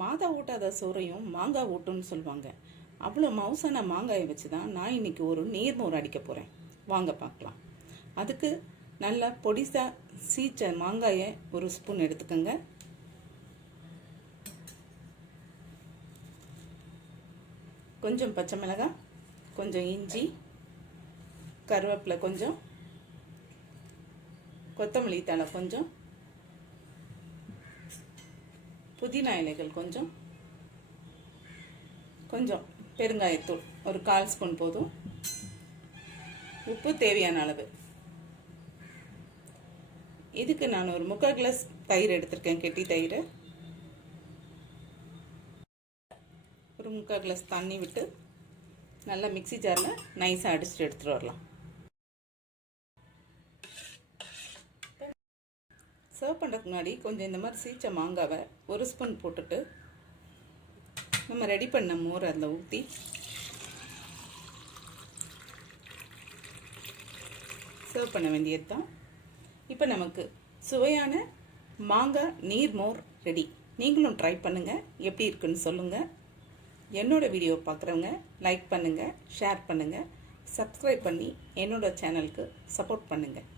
மாதா ஊட்டாத சோறையும் மாங்காய் ஊட்டுன்னு சொல்லுவாங்க. அவ்வளோ மவுசான மாங்காயை வச்சு தான் நான் இன்றைக்கி ஒரு நீர்மோர் அடிக்க போகிறேன். வாங்க பார்க்கலாம். அதுக்கு நல்லா பொடிசாக சீச்ச மாங்காயை ஒரு ஸ்பூன் எடுத்துக்கோங்க. கொஞ்சம் பச்சை மிளகாய், கொஞ்சம் இஞ்சி, கருவேப்பிலை கொஞ்சம், கொத்தமல்லி தழை கொஞ்சம், புதினா இலைகள் கொஞ்சம், கொஞ்சம் பெருங்காயத்தூள் ஒரு 1/4 ஸ்பூன் போதும், உப்பு தேவையான அளவு. இதுக்கு நான் ஒரு 3/4 கிளாஸ் தயிர் எடுத்திருக்கேன், கெட்டி தயிர். ஒரு 3/4 கிளாஸ் தண்ணி விட்டு நல்லா மிக்ஸி ஜாரில் நைஸாக அடிச்சுட்டு எடுத்துகிட்டு வரலாம். சர்வ் பண்ணுறதுக்கு முன்னாடி கொஞ்சம் இந்த மாதிரி சீச்ச மாங்காவை ஒரு ஸ்பூன் போட்டுட்டு நம்ம ரெடி பண்ண மோர் அதில் ஊற்றி சர்வ் பண்ண வேண்டியது தான். இப்போ நமக்கு சுவையான மாங்காய் நீர் மோர் ரெடி. நீங்களும் ட்ரை பண்ணுங்கள், எப்படி இருக்குன்னு சொல்லுங்கள். என்னோடய வீடியோ பார்க்குறவங்க லைக் பண்ணுங்கள், ஷேர் பண்ணுங்கள், சப்ஸ்கிரைப் பண்ணி என்னோடய சேனலுக்கு சப்போர்ட் பண்ணுங்கள்.